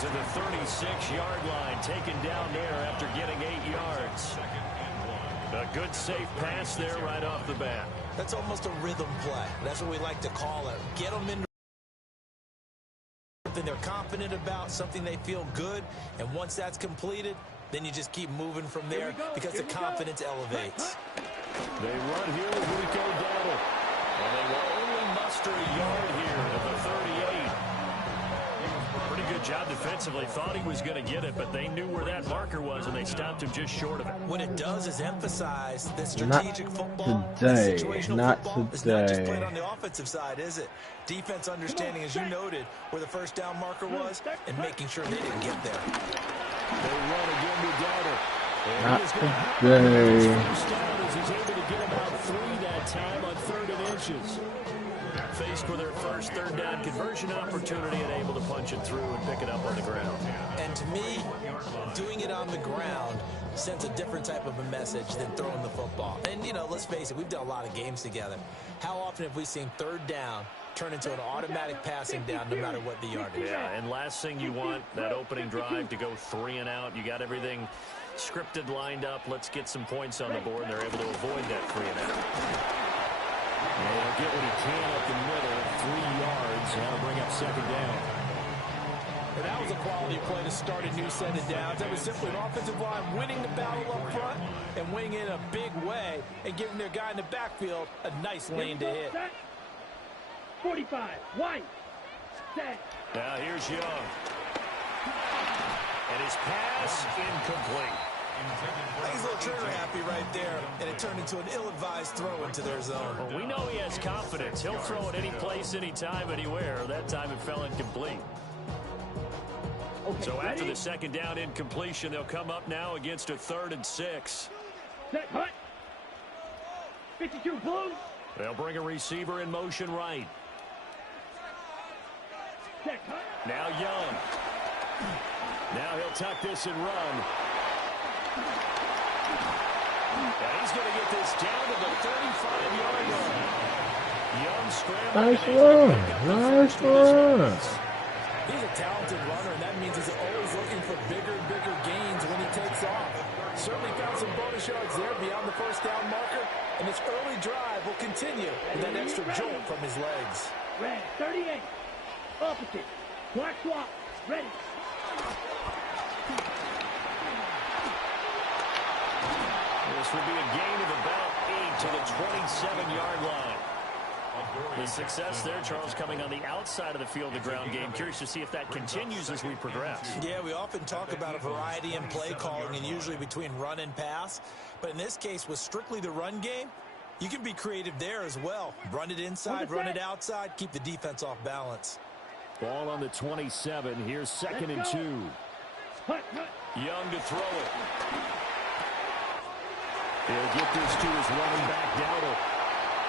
to the 36-yard line, taken down there after getting 8 yards. A good safe pass there right off the bat. That's almost a rhythm play. That's what we like to call it. Get them into something they're confident about, something they feel good, and once that's completed, then you just keep moving from there because the confidence elevates. They run here with Rico Dowdle, and they will only muster a yard here at the 38. Pretty good job defensively. Thought he was going to get it, but they knew where that marker was, and they stopped him just short of it. What it does is emphasize that strategic football, today. situational Not football, today. is not just played on the offensive side, is it? Defense understanding, as you noted, where the first down marker was, and making sure they didn't get there. They run again with Dowdle. Not today. He's able to get about 3 that time on 3rd and inches. Faced with their first 3rd down conversion opportunity and able to punch it through and pick it up on the ground. And to me, doing it on the ground sends a different type of a message than throwing the football. And, you know, let's face it, we've done a lot of games together. How often have we seen 3rd down turn into an automatic passing down no matter what the yardage? Yeah, and last thing you want, that opening drive to go 3 and out. You got everything scripted, lined up. Let's get some points on the board, and they're able to avoid that 3 and out. And they'll get what he can up the middle, 3 yards. That'll bring up 2nd down. And that was a quality play to start a new set of downs. That was simply an offensive line winning the battle up front and winning in a big way and giving their guy in the backfield a nice lane to hit. 45, wide, set. Now here's Young. And his pass incomplete. He's a little trigger happy right there, and it turned into an ill-advised throw into their zone. Well, we know he has confidence. He'll throw it any place, anytime, anywhere. That time it fell incomplete. Okay, So after ready? the 2nd down incompletion, they'll come up now against a 3rd and 6. Set, hut. 52, blue. They'll bring a receiver in motion right. Set, hut. Now Young. Now he'll tuck this and run. And he's going to get this down to the 35-yard line. Young scrambling. Nice run. Nice run. He's a talented runner, and that means he's always looking for bigger and bigger gains when he takes off. Certainly found some bonus yards there beyond the first down marker, and this early drive will continue with that extra jolt from his legs. Red, 38. Opposite. Black swap. Ready. This will be a gain of about 8 to the 27-yard line. The success there, Charles, coming on the outside of the field, the ground game. Curious to see if that continues as we progress. Yeah, we often talk about a variety in play calling and usually between run and pass. But in this case, with strictly the run game, you can be creative there as well. Run it inside, run it outside, keep the defense off balance. Ball on the 27. Here's 2nd and 2. Hut, hut. Young to throw it. He'll get this to his running back, Dowdle.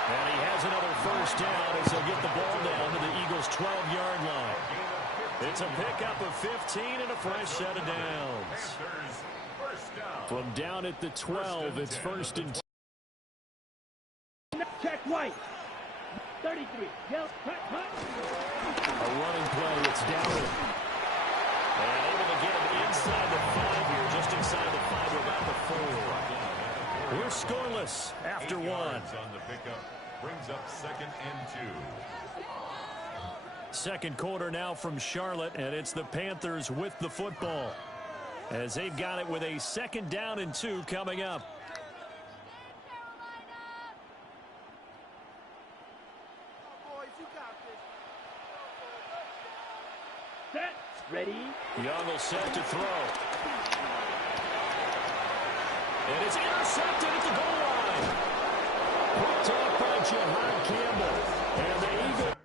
And he has another first down as he'll get the ball down to the Eagles' 12-yard line. It's a pickup of 15 and a fresh set of downs. From down at the 12, it's 1st and 10. Check white. 33. Yell, hut, hut. A running play, it's Dowdle. And able to get him inside the 5 here, just inside the 5, about the 4. We're scoreless after 1. On the pickup brings up 2nd and 2. Second quarter now from Charlotte, and it's the Panthers with the football as they've got it with a 2nd down and 2 coming up. Set. Ready. Young will set to throw. And it's intercepted at the goal line. Picked off by Jahad Campbell. And the Eagles.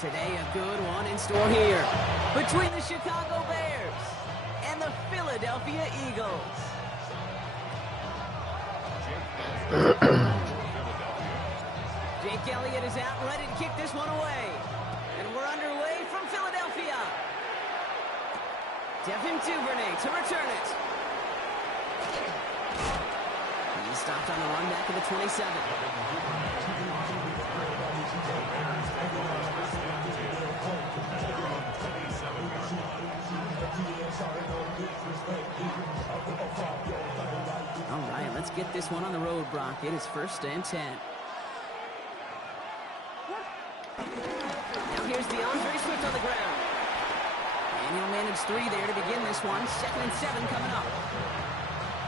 Today, a good one in store here between the Chicago Bears and the Philadelphia Eagles. Jake Elliott is out, ready to kick this one away. And we're underway from Philadelphia. Devin Duvernay to return it. He stopped on the run back of the 27. All right, let's get this one on the road, Brock. It is 1st and 10. Now here's DeAndre Swift on the ground. And he'll manage 3 there to begin this one. 2nd and 7 coming up.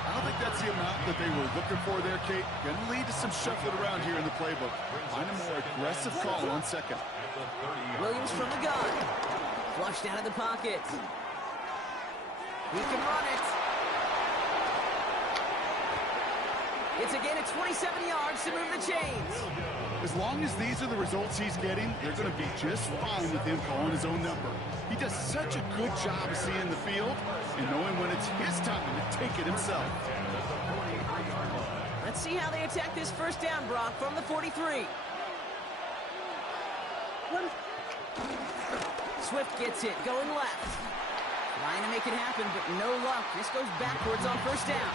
I don't think that's the amount that they were looking for there, Kate. Going to lead to some shuffling around here in the playbook. Find a more aggressive call on 2nd. Williams from the gun. Flushed out of the pocket. He can run it. It's again at 27 yards to move the chains. As long as these are the results he's getting, they're going to be just fine with him calling his own number. He does such a good job of seeing the field and knowing when it's his time to take it himself. Let's see how they attack this 1st down, Brock, from the 43. Swift gets it, going left. Trying to make it happen, but no luck. This goes backwards on 1st down.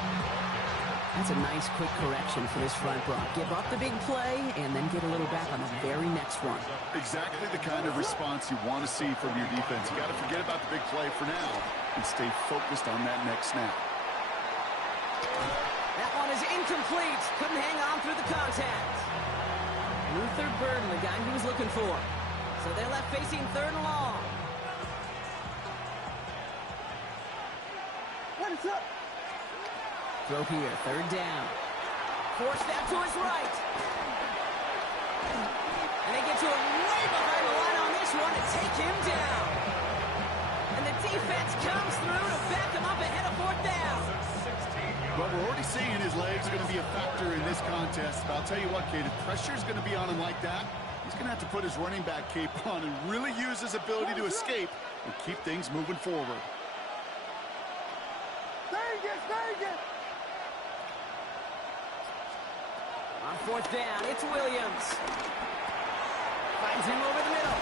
That's a nice quick correction for this front, Brock. Give up the big play and then get a little back on the very next one. Exactly the kind of response you want to see from your defense. You got to forget about the big play for now and stay focused on that next snap. That one is incomplete. Couldn't hang on through the contact. Luther Burden, the guy he was looking for. So they're left facing 3rd and long. What is up? Throw here, 3rd down. Forced out to his right. And they get to him way behind the line on this one and take him down. And the defense comes through to back him up ahead of 4th down. Well, we're already seeing his legs are going to be a factor in this contest. But I'll tell you what, Kate, if pressure's going to be on him like that, he's going to have to put his running back cape on and really use his ability to escape and keep things moving forward. On 4th down, it's Williams. Finds him over the middle.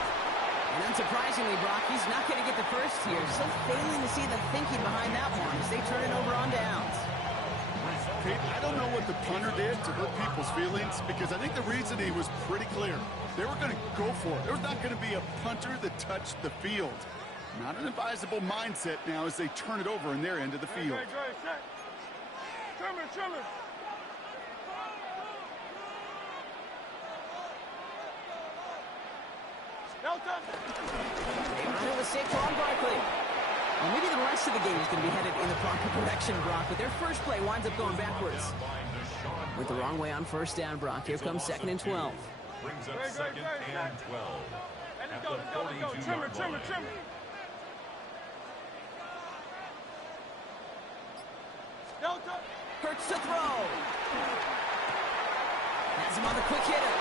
And unsurprisingly, Brock, he's not going to get the first here. Still failing to see the thinking behind that one as they turn it over on downs. Kate, I don't know what the punter did to hurt people's feelings because I think the reasoning was pretty clear. They were going to go for it. There's not going to be a punter that touched the field. Not an advisable mindset now as they turn it over in their end of the field. Trimmer. They run it with Saquon Barkley. Well, maybe the rest of the game is going to be headed in the proper direction, Brock, but their first play winds up going backwards. Went the wrong way on 1st down, Brock. Here comes 2nd and 12. Brings up 2nd and 12. At the 42-yard line. Hurts to throw. Has him on the quick hitter.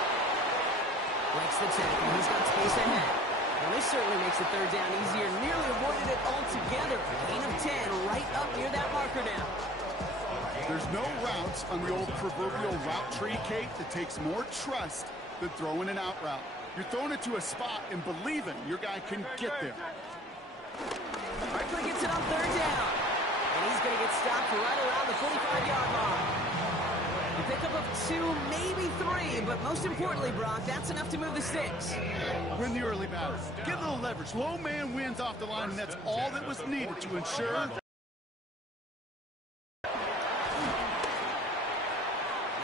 Breaks the tackle. He's got space ahead. Well, this certainly makes the 3rd down easier. Nearly avoided it altogether. Gain of 10 right up near that marker now. There's no routes on the old proverbial route tree, Kate, that takes more trust than throwing an out route. You're throwing it to a spot and believing your guy can get there. Barkley gets it on 3rd down. And he's going to get stopped right around the 45-yard line. A pickup of 2, maybe 3, but most importantly, Brock, that's enough to move the sticks. Win the early battle. Get a little leverage. Low man wins off the line, and that's all that was needed to ensure.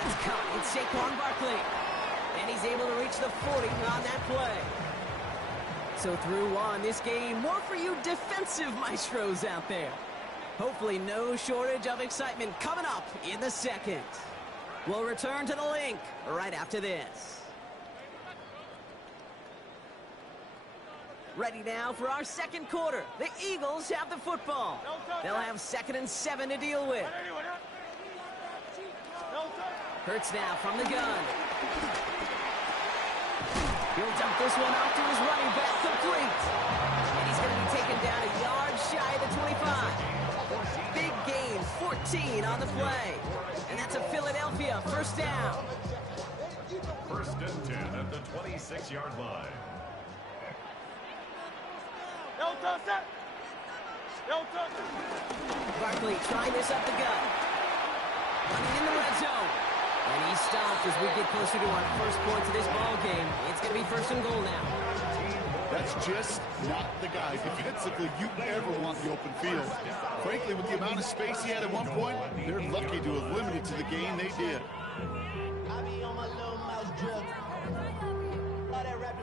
It's caught. It's Saquon Barkley. And he's able to reach the 40 on that play. So through one, this game, more for you defensive maestros out there. Hopefully no shortage of excitement coming up in the 2nd. We'll return to the link right after this. Ready now for our 2nd quarter. The Eagles have the football. They'll have 2nd and 7 to deal with. Hurts now from the gun. He'll dump this one off to his running back, complete. And he's going to be taken down a yard shy of the 25. Big gain, 14 on the play. And that's a Philadelphia first down. First and 10 at the 26-yard line. Barkley trying this up the gut. Running in the red zone. And he stopped as we get closer to our first point of this ball game. It's going to be first and goal now. That's just not the guy defensively you ever want the open field. Frankly, with the amount of space he had at one point, they're lucky to have limited to the gain they did.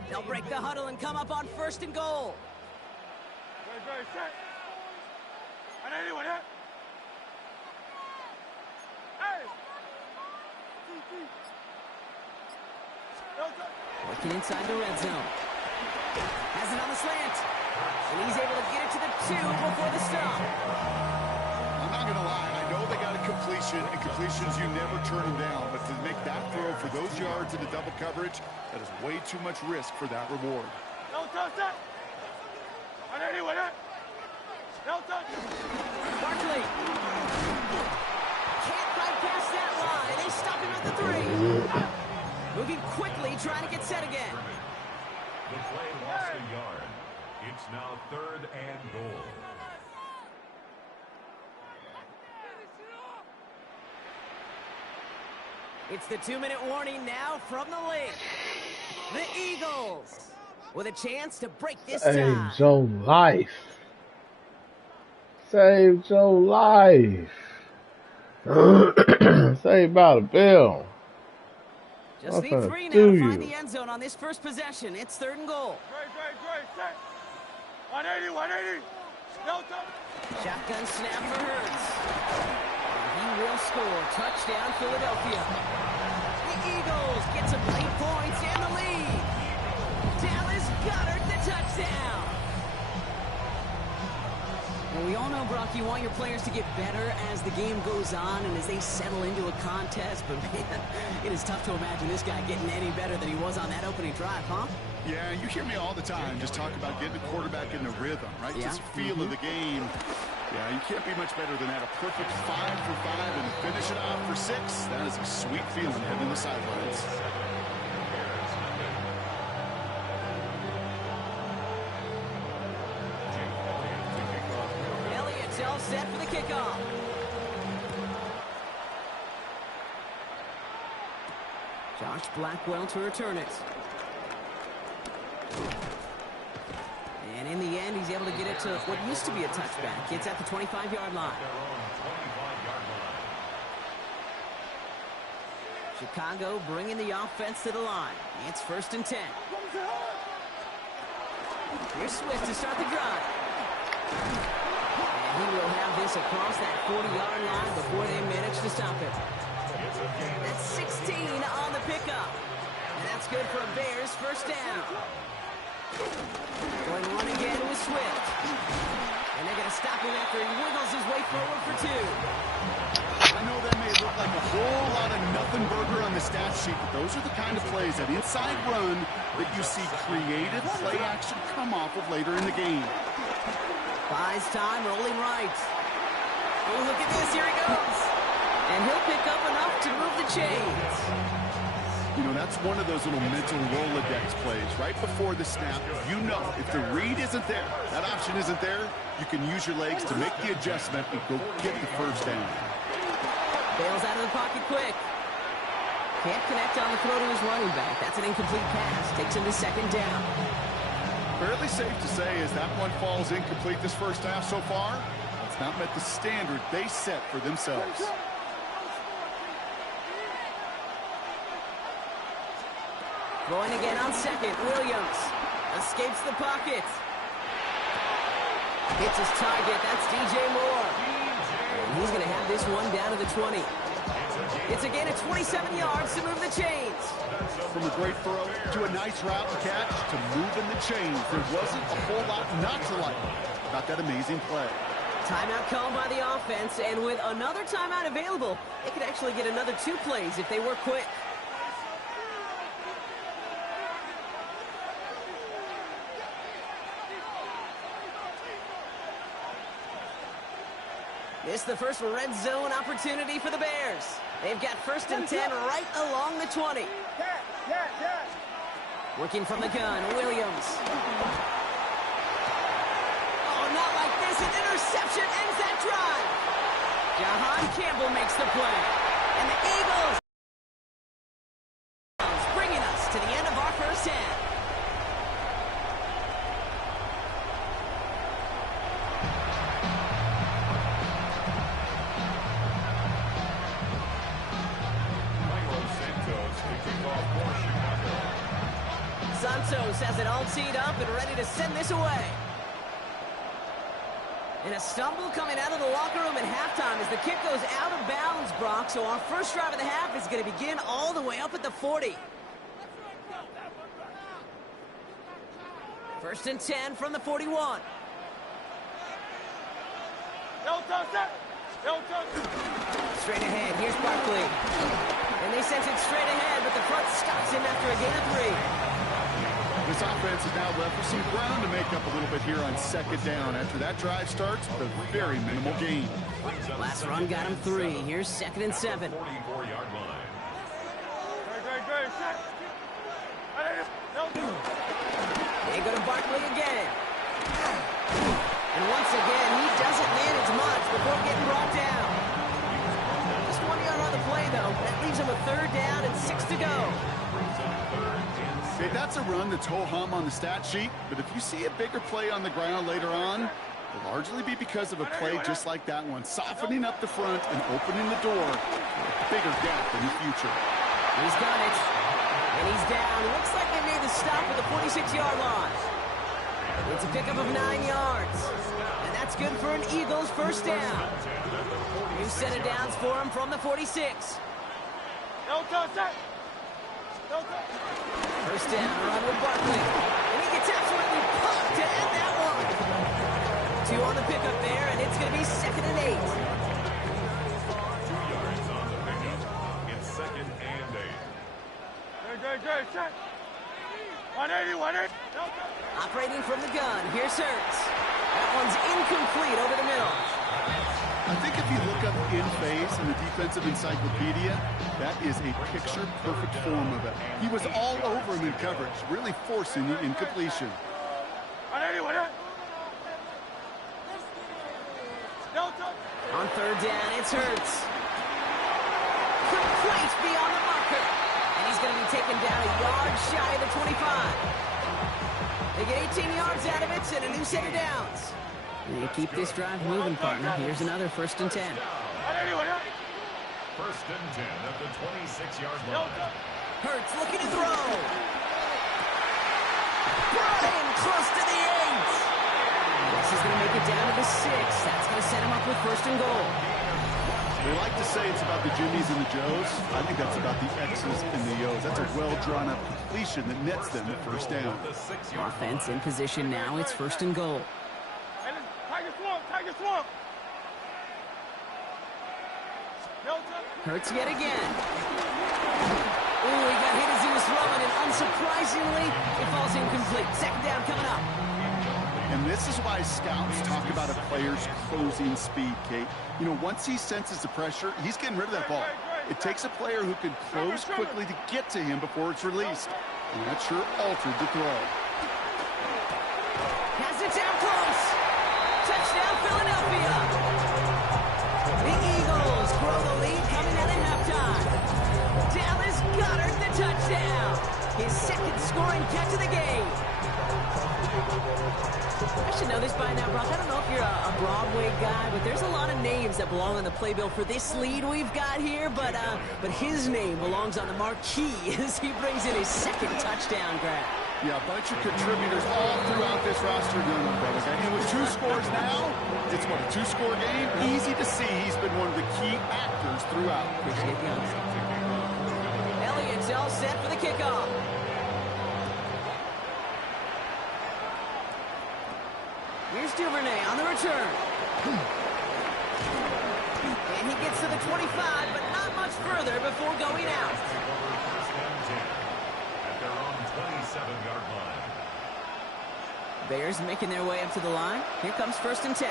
They'll break the huddle and come up on first and goal. Working inside the red zone. Has it on the slant. And he's able to get it to the 2 before the stop. I'm not going to lie. I know they got a completion, and completions you never turn them down. But to make that throw for those yards in the double coverage, that is way too much risk for that reward. Barkley. Can't quite pass that line. They stop him at the 3. Moving quickly, trying to get set again. The play lost a yard. It's now 3rd and goal. It's the 2-minute warning now from the league. The Eagles with a chance to break this tie. Saves your life. Saves your life. Saved by the bell. Just need 3 now to find the end zone on this first possession. It's 3rd and goal. 180. Shotgun snap for Hurts. And he will score. Touchdown, Philadelphia. The Eagles get some late points and the lead. Dallas Goedert the touchdown. Well, we all know, Brock, you want your players to get better as the game goes on and as they settle into a contest. But, man, it is tough to imagine this guy getting any better than he was on that opening drive, huh? Yeah, you hear me all the time just talk about getting the quarterback in the rhythm, right? Yeah. Just feel of the game. Yeah, you can't be much better than that. A perfect 5 for 5 and finish it off for 6. That is a sweet feeling heading the sidelines. Elliott's all set for the kickoff. Josh Blackwell to return it. And in the end, he's able to get it to what used to be a touchback. It's at the 25-yard line. Chicago bringing the offense to the line. It's 1st and 10. Here's Swift to start the drive. And he will have this across that 40-yard line before they manage to stop it. That's 16 on the pickup. And that's good for a Bears first down. Going one again with Swift. And they're going to stop him after he wiggles his way forward for 2. I know that may look like a whole lot of nothing burger on the stat sheet, but those are the kind of plays, that inside run, that you see creative play action come off of later in the game. Buys time, rolling right. Oh, look at this. Here he goes. And he'll pick up enough to move the chains. You know, that's one of those little mental Rolodex plays. Right before the snap, you know if the read isn't there, that option isn't there, you can use your legs to make the adjustment and go get the first down. Bails out of the pocket quick. Can't connect on the throw to his running back. That's an incomplete pass. Takes him to 2nd down. Fairly safe to say as that one falls incomplete this first half so far, it's not met the standard they set for themselves. Going again on 2nd. Williams escapes the pocket. Hits his target. That's DJ Moore. And he's going to have this one down to the 20. It's a gain of 27 yards to move the chains. From a great throw to a nice route and catch to moving the chains. There wasn't a whole lot not to like about that amazing play. Timeout called by the offense, and with another timeout available, they could actually get another 2 plays if they work quick. This is the first red zone opportunity for the Bears. They've got 1st and 10 right along the 20. Working from the gun, Williams. Oh, not like this. An interception ends that drive. Jahan Campbell makes the play. And the Eagles bringing us to the end of our first half. Santos has it all teed up and ready to send this away. And a stumble coming out of the locker room at halftime as the kick goes out of bounds, Brock. So our first drive of the half is going to begin all the way up at the 40. 1st and 10 from the 41. Straight ahead, here's Barkley. And they sent it straight ahead, but the front stops him after a gain of 3. This offense is now left with some ground to make up a little bit here on 2nd down. After that drive starts, a very minimal gain. Last run got him 3. Here's 2nd and 7. 44-yard line. They go to Barkley again. And once again, he doesn't manage much before getting brought down. Just 1 yard on the play, though. That leaves him a 3rd down and 6 to go. Okay, that's a run that's ho-hum on the stat sheet, but if you see a bigger play on the ground later on, it'll largely be because of a play just like that one, softening up the front and opening the door for a bigger gap in the future. He's got it. And he's down. Looks like they made the stop at the 46-yard line. It's a pickup of 9 yards. And that's good for an Eagles 1st down. New set of downs for him from the 46. 1st down, run with Barkley. And he gets absolutely pumped to end that one. 2 on the pickup there, and it's going to be 2nd and 8. 2 yards on the pickup. It's 2nd and 8. 180. Operating from the gun, here's Hurts. That one's incomplete over the middle. I think if you look up in phase in the defensive encyclopedia, that is a picture-perfect form of it. He was all over him in coverage, really forcing the incompletion. On 3rd down, it's Hurts. Complete beyond the marker. And he's going to be taken down a yard shy of the 25. They get 18 yards out of it and a new set of downs. And you keep this drive moving, partner. Here's another 1st and 10. 1st and 10 at the 26-yard line. Hurts looking to throw. Brian close to the 8. This is going to make it down to the 6. That's going to set him up with 1st and goal. They like to say it's about the Jimmies and the Joes. I think that's about the X's and the O's. That's a well-drawn-up completion that nets them the 1st down. Offense in position now. It's 1st and goal. Hurts yet again. Ooh, he got hit as he was throwing, and unsurprisingly, it falls incomplete. 2nd down coming up. And this is why scouts talk about a player's closing speed, Kate. You know, once he senses the pressure, he's getting rid of that ball. It takes a player who can close quickly to get to him before it's released. And that sure altered the throw. Has it down close. Touchdown, Philadelphia. The Eagles grow the lead coming out of halftime. Dallas Goedert the touchdown. His 2nd scoring catch of the game. I should know this by now, Brock. I don't know if you're a Broadway guy, but there's a lot of names that belong on the playbill for this lead we've got here, but his name belongs on the marquee as he brings in his 2nd touchdown grab. Yeah, a bunch of contributors all throughout this roster. And with 2 scores now, it's what, a 2-score game? Easy to see he's been one of the key actors throughout. Appreciate the honesty. Elliott's all set for the kickoff. Here's Duvernay on the return. And he gets to the 25, but not much further before going out. At their own 27-yard line. Bears making their way up to the line. Here comes 1st and 10.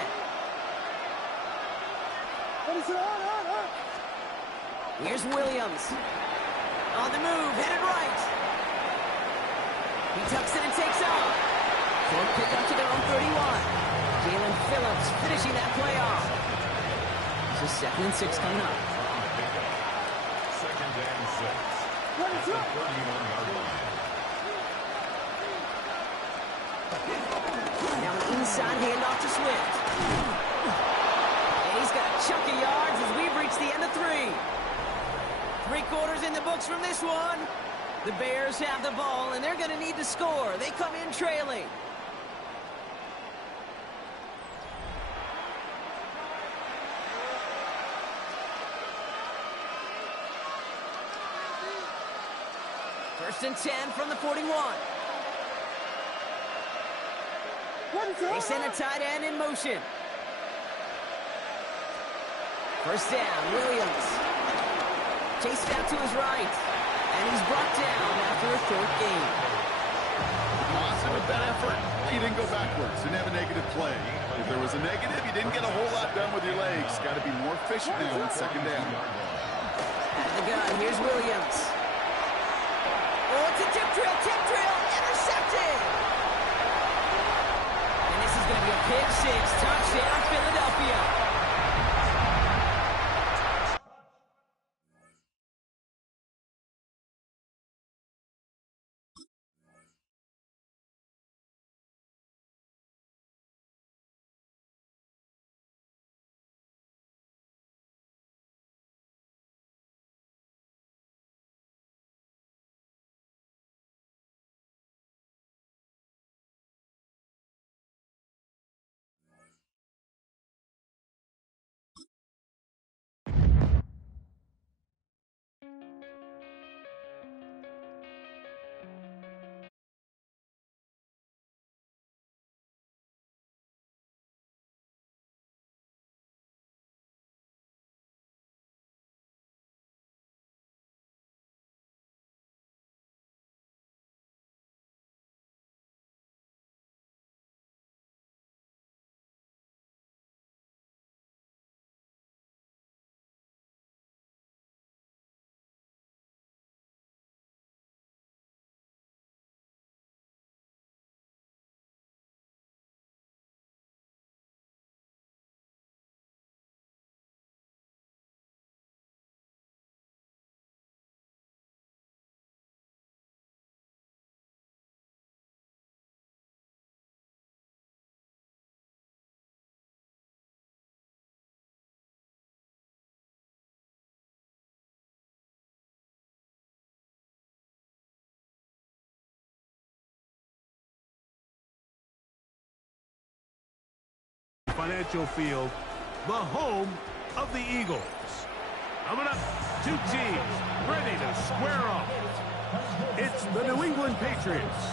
Here's Williams. On the move, headed right. He tucks it and takes off. Short pick up to their own 31. Jalen Phillips finishing that play off. It's a 2nd and 6 coming up. 2nd and 6. At the 31-yard line. Now an inside handoff to Swift. And he's got a chunk of yards as we've reached the end of 3. 3 quarters in the books from this one. The Bears have the ball, and they're going to need to score. They come in trailing. First and 10 from the 41. They send a tight end in motion. First down, Williams. Chased out to his right. And he's brought down after a 4th gain. Awesome with that effort. He didn't go backwards. Didn't have a negative play. If there was a negative, you didn't get a whole lot done with your legs. Got to be more efficient now on 2nd down. At the gun, here's Williams. Oh, it's a tip drill, intercepted. And this is going to be a pick 6, touchdown, Philadelphia. Financial Field, the home of the Eagles. Coming up, 2 teams ready to square off. It's the New England Patriots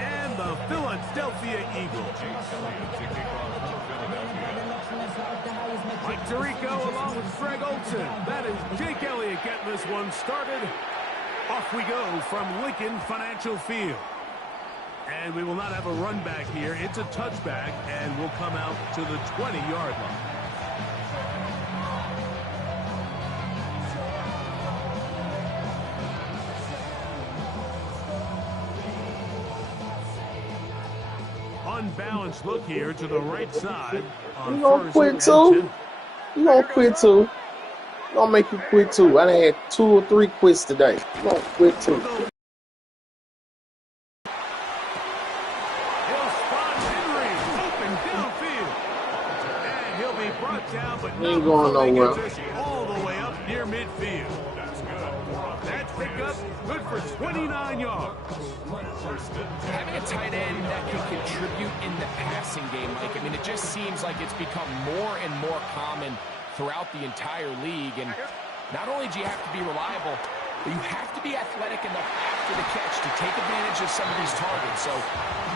and the Philadelphia Eagles. Mike Tirico along with Greg Olsen. That is Jake Elliott getting this one started. Off we go from Lincoln Financial Field. And we will not have a run back here. It's a touchback, and we'll come out to the 20-yard line. Unbalanced look here to the right side. You gonna quit too? You gonna quit too? You gonna make you quit too? I done had 2 or 3 quits today. You gonna quit too? He ain't going nowhere. All the way up near midfield. That's good. That pickup good for 29 yards. Having a tight end that can contribute in the passing game, Mike, I mean, it just seems like it's become more and more common throughout the entire league. And not only do you have to be reliable, but you have to be athletic enough after the catch to take advantage of some of these targets. So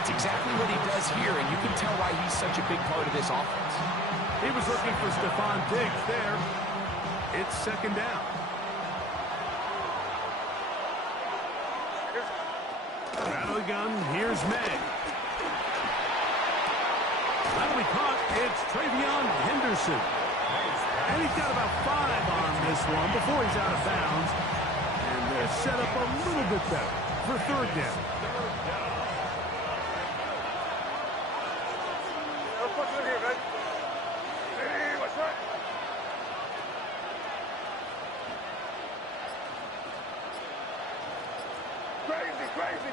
it's exactly what he does here, and you can tell why he's such a big part of this offense. He was looking for Stephon Diggs there. It's second down. Out of the gun, here's May. That'll be caught. It's Travion Henderson. And he's got about 5 on this one before he's out of bounds. And they're set up a little bit better for 3rd down.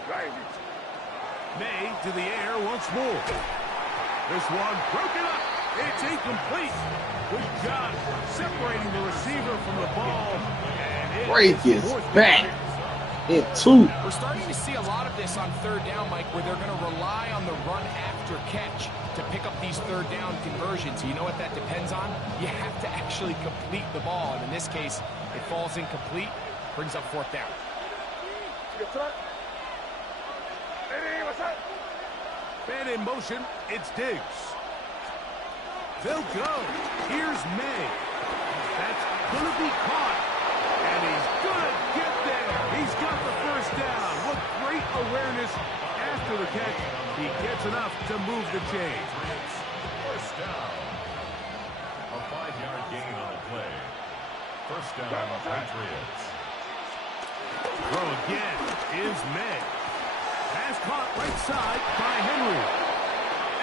Crazy. May to the air once more. This one broken up. It's incomplete. Good job separating the receiver from the ball. And Break is back. In 2. We're starting to see a lot of this on 3rd down, Mike, where they're going to rely on the run after catch to pick up these 3rd down conversions. You know what that depends on? You have to actually complete the ball. And in this case, it falls incomplete, brings up 4th down. Man in motion, it's Diggs. They'll go. Here's May. That's going to be caught. And he's going to get there. He's got the 1st down. What great awareness after the catch. He gets enough to move the chains. 1st down. A 5-yard gain on the play. 1st down, Patriots. Throw again is May. Pass caught right side by Henry.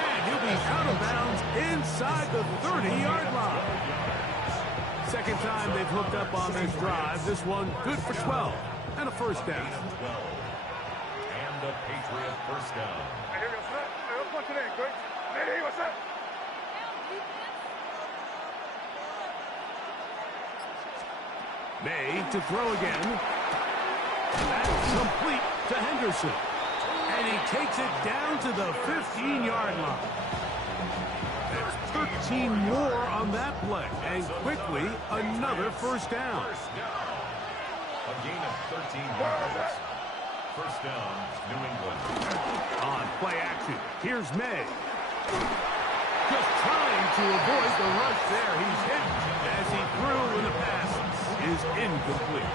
And he'll be out of bounds inside the 30-yard line. 2nd time they've hooked up on this drive. This one good for 12 and a 1st down. And the Patriot 1st down. May to throw again. That's complete to Henderson. And he takes it down to the 15-yard line. That's 13 more on that play. And quickly, another 1st down. A gain of 13 yards. 1st down, New England. On play action, here's May. Just trying to avoid the rush there. He's hit as he threw, and the pass is incomplete.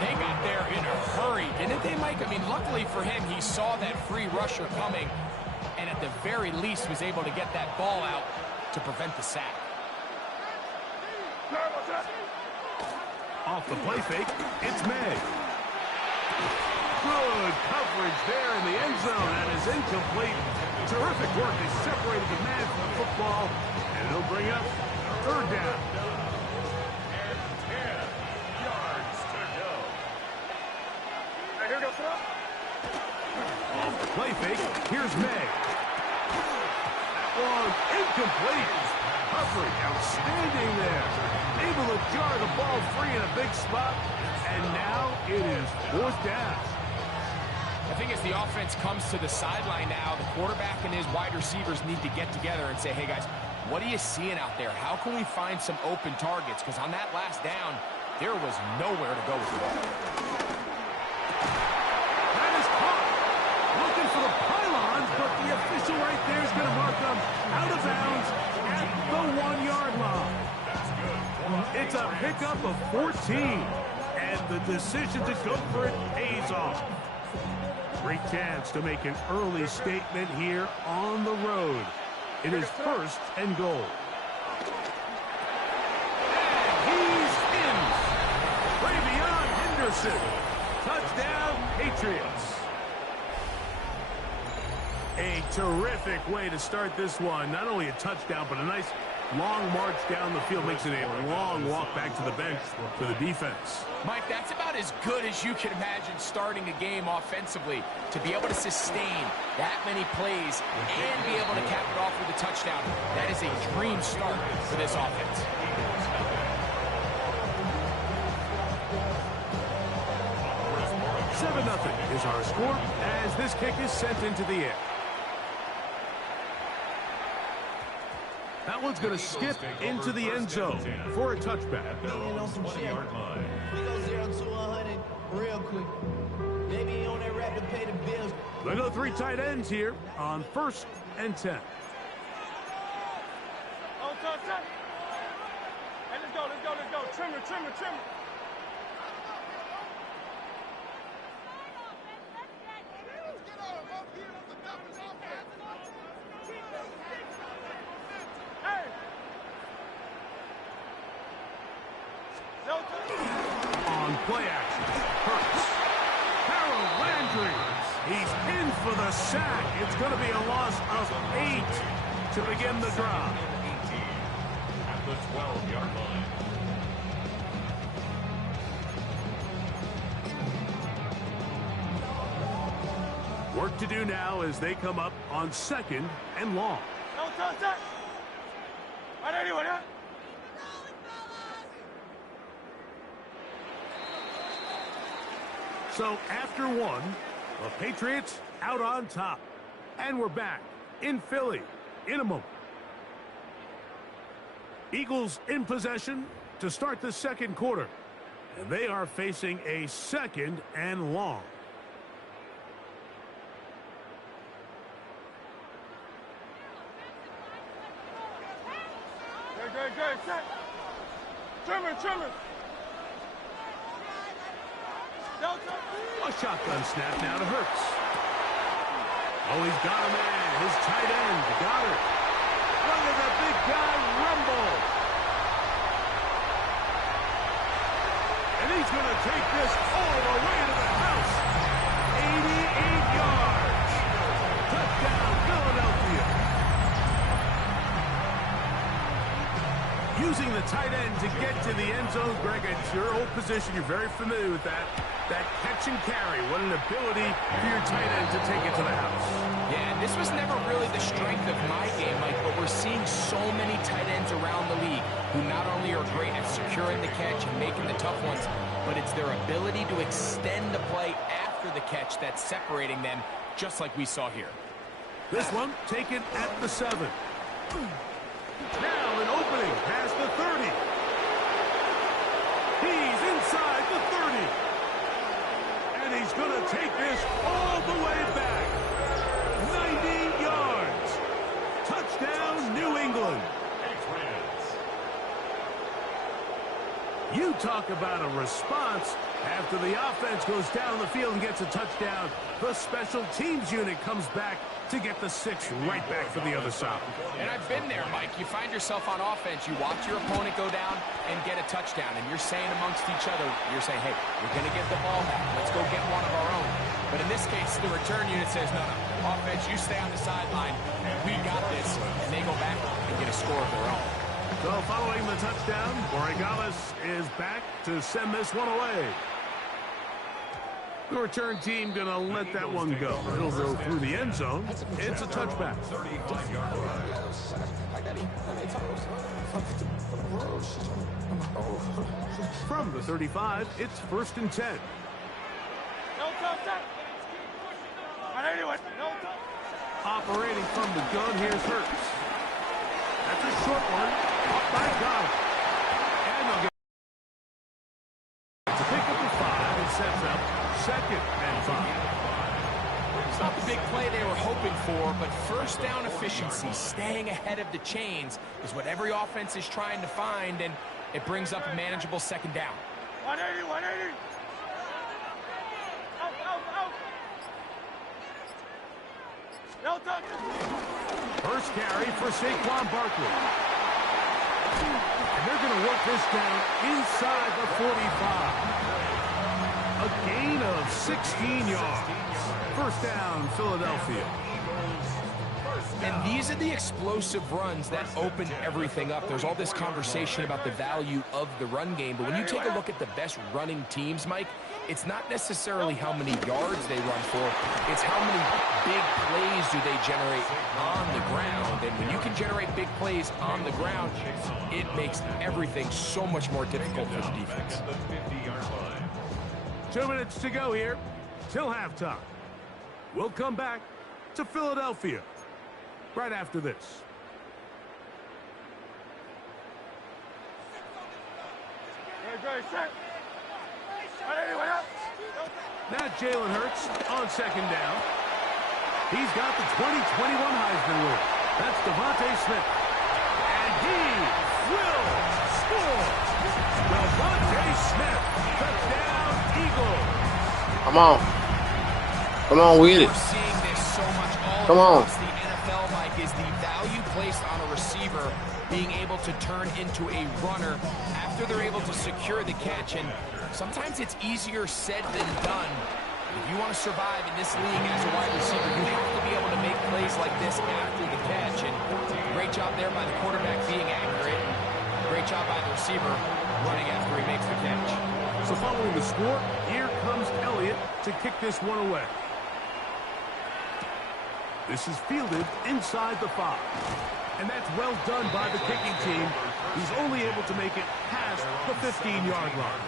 They got there in a hurry, didn't they, Mike? I mean, luckily for him, he saw that free rusher coming, and at the very least was able to get that ball out to prevent the sack. Off the play fake, it's May. Good coverage there in the end zone. That is incomplete. Terrific work. They separated the man from the football, and it'll bring up 3rd down. And 10 yards to go. Off the play fake, here's May. That one incomplete. Coverage outstanding there. Able to jar the ball free in a big spot, and now it is 4th down. I think as the offense comes to the sideline now, the quarterback and his wide receivers need to get together and say, hey, guys, what are you seeing out there? How can we find some open targets? Because on that last down, there was nowhere to go with the ball. That is caught. Looking for the pylons, but the official right there is going to mark them out of bounds at the 1-yard line. It's a pickup of 14, and the decision to go for it pays off. Great chance to make an early statement here on the road. It is 1st and goal. And he's in. Travion Henderson. Touchdown, Patriots. A terrific way to start this one. Not only a touchdown, but a nice long march down the field. Makes it a long walk back to the bench for the defense. Mike, that's about as good as you can imagine starting a game offensively. To be able to sustain that many plays and be able to cap it off with a touchdown, that is a dream start for this offense. Seven 0 is our score as this kick is sent into the air. That one's going to skip into the end zone for a touchback. We go 0 to 100 real quick. Maybe on that rap to pay the bills. They go 3 tight ends here on 1st and 10. Oh, touch. Hey, let's go. Trimmer. Play action. Hurts. Harold Landry. He's in for the sack. It's going to be a loss of 8 to begin the drive. At the 12-yard line. Work to do now as they come up on 2nd and long. So after one, the Patriots out on top. And we're back in Philly in a moment. Eagles in possession to start the second quarter. And they are facing a 2nd and long. Good, set. Trimmer. A shotgun snap now to Hurts. Oh, he's got a man. His tight end. Got it. Look at the big guy rumble. And he's going to take this all the way to the house. 88 yards. Touchdown, Philadelphia. Using the tight end to get to the end zone, Greg, it's your old position. You're very familiar with that. That catch and carry. What an ability for your tight end to take it to the house. Yeah, and this was never really the strength of my game, Mike, but we're seeing so many tight ends around the league who not only are great at securing the catch and making the tough ones, but it's their ability to extend the play after the catch that's separating them, just like we saw here. This one taken at the 7. Now an opening past the 30. He's inside the 30. And he's going to take this all the way back. 90 yards. Touchdown, New England. You talk about a response. After the offense goes down the field and gets a touchdown, the special teams unit comes back to get the 6 right back for the other side. And I've been there, Mike. You find yourself on offense, you watch your opponent go down and get a touchdown, and you're saying amongst each other, you're saying, hey, we're going to get the ball back. Let's go get one of our own. But in this case, the return unit says, no. Offense, you stay on the sideline. We got this. And they go back and get a score of their own. So following the touchdown, Borregales is back to send this one away. The return team going to let that one go. It'll go through the end zone. It's a touchback. From the 35, it's 1st and 10. Operating from the gun, here's Hurts. That's a short one. Up by God. And they'll get to pick up the 5 and sets up 2nd and 5. It's not the big play they were hoping for, but first down efficiency, staying ahead of the chains, is what every offense is trying to find, and it brings up a manageable 2nd down. 180. Out. First carry for Saquon Barkley. And they're going to work this down inside the 45. A gain of 16 yards. First down, Philadelphia. And these are the explosive runs that open everything up. There's all this conversation about the value of the run game, but when you take a look at the best running teams, Mike, it's not necessarily how many yards they run for, it's how many big plays do they generate on the ground. And when you can generate big plays on the ground, it makes everything so much more difficult for the defense. 2 minutes to go here till halftime. We'll come back to Philadelphia right after this. Now Jalen Hurts on 2nd down. He's got the 2021 Heisman winner. That's Devontae Smith. And he will score. Devontae Smith. Touchdown, Eagles. Come on with it. We're seeing this so much all Come on. across the NFL, Mike, is the value placed on a receiver being able to turn into a runner after they're able to secure the catch. And sometimes it's easier said than done. If you want to survive in this league as a wide receiver, you have to be able to make plays like this after the catch. And great job there by the quarterback being accurate. Great job by the receiver running after he makes the catch. So following the score, here comes Elliott to kick this one away. This is fielded inside the 5. And that's well done by the kicking team. He's only able to make it past the 15-yard line.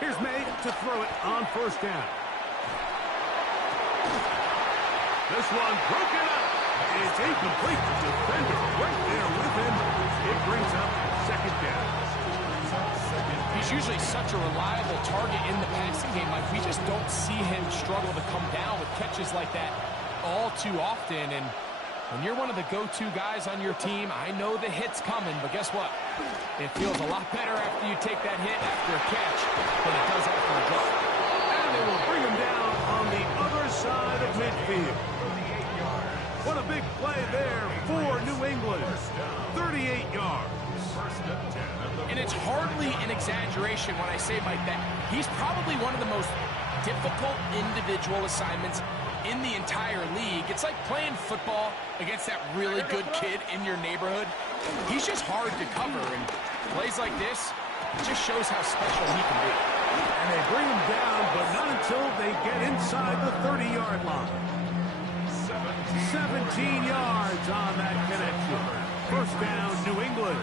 Here's May to throw it on first down. This one broken up. It's incomplete. The defender right there with him. It brings up second down. He's usually such a reliable target in the passing game. Like, we just don't see him struggle to come down with catches like that all too often. And when you're one of the go-to guys on your team, I know the hit's coming, but guess what? It feels a lot better after you take that hit after a catch than it does after a drop. And they will bring him down on the other side of midfield. What a big play there for New England. 38 yards. And it's hardly an exaggeration when I say, Mike, that he's probably one of the most difficult individual assignments in the entire league. It's like playing football against that really good kid in your neighborhood. He's just hard to cover, and plays like this, it just shows how special he can be. And they bring him down, but not until they get inside the 30-yard line. 17 yards on that connection. First down, New England.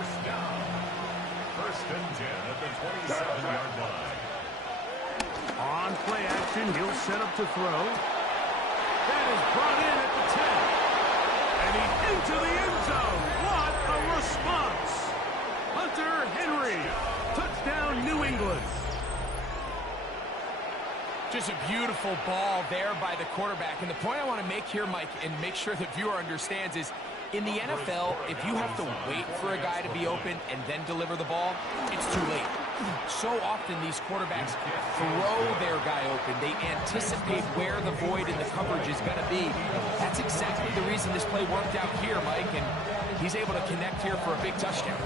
First and 10 at the 27-yard line. On play action, he'll set up to throw. That is brought in at the 10. And he's into the end zone. What a response. Hunter Henry. Touchdown, New England. Just a beautiful ball there by the quarterback. And the point I want to make here, Mike, and make sure the viewer understands is, in the NFL, if you have to wait for a guy to be open and then deliver the ball, it's too late. So often these quarterbacks throw their guy open. They anticipate where the void in the coverage is going to be. That's exactly the reason this play worked out here, Mike, and he's able to connect here for a big touchdown.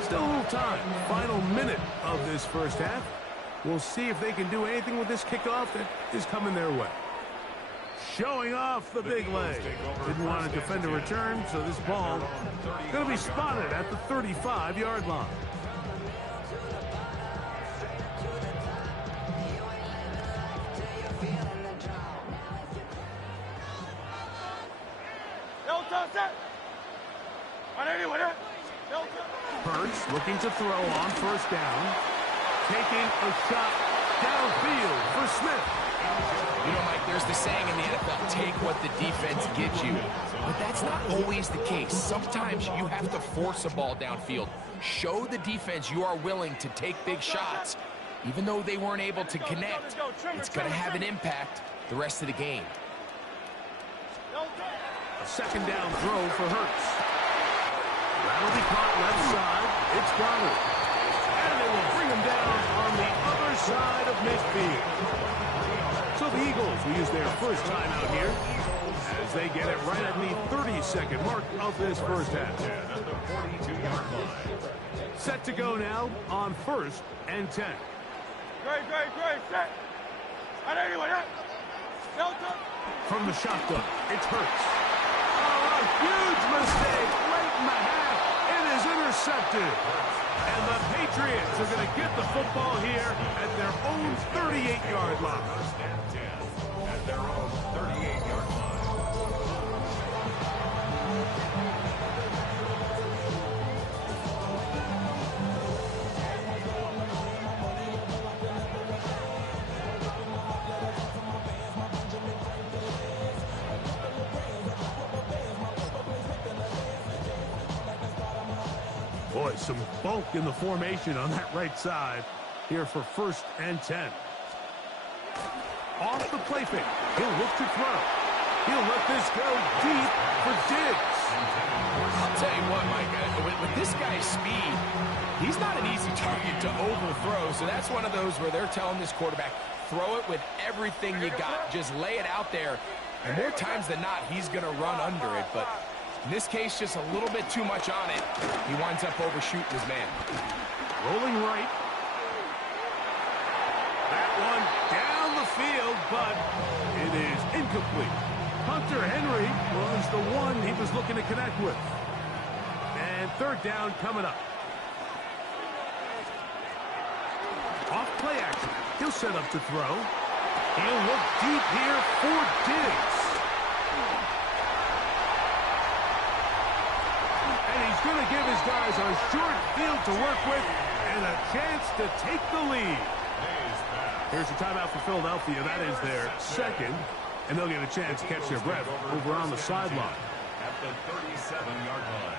Still a little time. Final minute of this first half. We'll see if they can do anything with this kickoff that is coming their way. Showing off the big leg. Didn't want to defend a return, so this ball going to be spotted at the 35-yard line. Hurts looking to throw on first down. Taking a shot downfield for Smith. You know, Mike, there's the saying in the NFL, take what the defense gives you. But that's not always the case. Sometimes you have to force a ball downfield. Show the defense you are willing to take big shots. Even though they weren't able to connect, it's going to have an impact the rest of the game. A second down throw for Hurts. That'll be caught left side. It's Goddard. And they will bring him down on the other side of midfield. So the Eagles will use their first time out here as they get it right at the 30-second mark of this first half. Set to go now on first and 10. Great, set. From the shotgun, it's Hurts. Oh, a huge mistake late in the half. It is intercepted. And the Patriots are going to get the football here at their own 38-yard line. At their own 38-yard line. Boy, some bulk in the formation on that right side here for first and 10. Off the play fake. He'll look to throw. He'll let this go deep for Diggs. I'll tell you what, Mike, with this guy's speed, he's not an easy target to overthrow. So that's one of those where they're telling this quarterback, throw it with everything you got. Just lay it out there. And more times than not, he's going to run under it. But in this case, just a little bit too much on it. He winds up overshooting his man. Rolling right. That one down the field, but it is incomplete. Hunter Henry was the one he was looking to connect with. And third down coming up. Off play action. He'll set up to throw. He'll look deep here for Diggs. And he's going to give his guys a short field to work with and a chance to take the lead. Here's a timeout for Philadelphia. That is their second. And they'll get a chance to catch their breath over on the sideline. At the 37-yard line.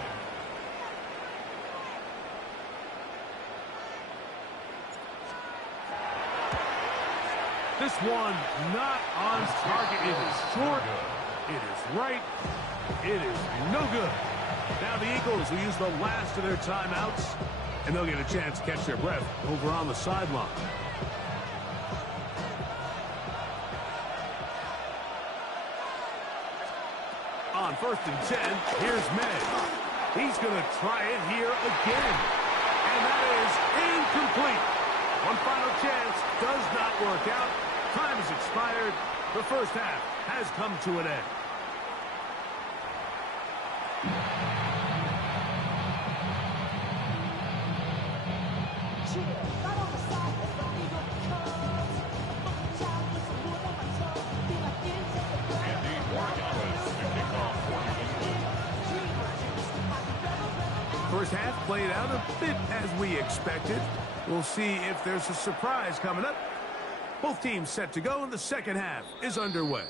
This one not on target. It is short. It is right. It is no good. Now the Eagles will use the last of their timeouts, and they'll get a chance to catch their breath over on the sideline. On 1st and 10, here's May. He's going to try it here again. And that is incomplete. One final chance does not work out. Time has expired. The first half has come to an end. First half played out a bit as we expected. We'll see if there's a surprise coming up. Both teams set to go, and the second half is underway.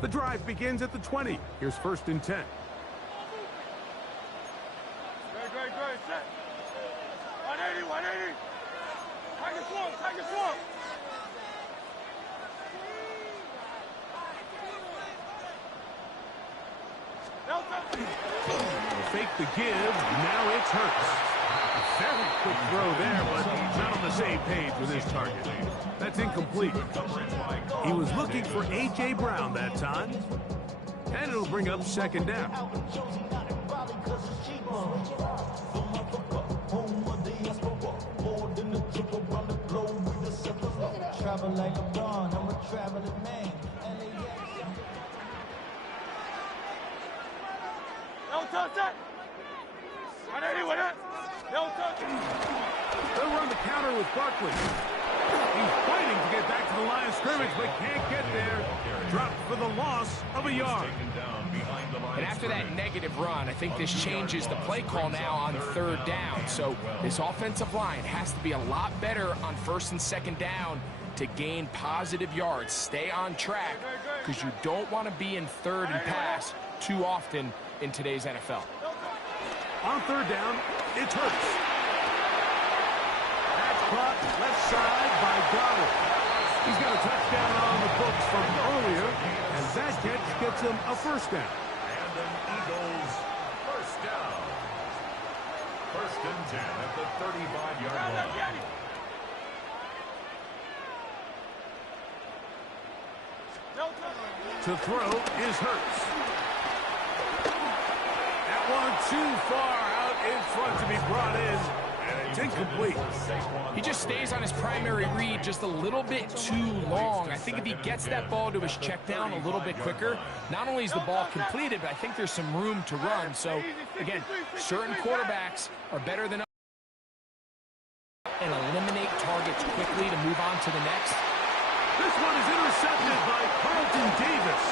The drive begins at the 20. Here's 1st and 10. Great, set. 180, 180. Take it slow. Fake the give. Now it's Hurts. A very quick throw there, but he's not on the same page with his target. That's incomplete. He was looking for A.J. Brown that time. And it'll bring up 2nd down. Travel like LeBron, I'm a traveling man. Don't touch that. 180 with it. Don't touch it. They'll run the counter with Barkley. He's fighting to get back to the line of scrimmage, but can't get there. Dropped for the loss of a yard. And after that negative run, I think this changes the play call now on 3rd down. So this offensive line has to be a lot better on 1st and 2nd down to gain positive yards. Stay on track, because you don't want to be in 3rd and pass too often in today's NFL. On 3rd down, it's Hurts. That's caught left side by Goddard. He's got a touchdown on the books from earlier, and that catch gets him a 1st down. And an Eagles 1st down. 1st and 10 at the 35-yard line. To throw is Hurts. That one too far out in front to be brought in, and it's incomplete. He just stays on his primary read just a little bit too long. I think if he gets that ball to his check down a little bit quicker, not only is the ball completed, but I think there's some room to run. So, again, certain quarterbacks are better than others and eliminate targets quickly to move on to the next. This one is intercepted by Carlton Davis.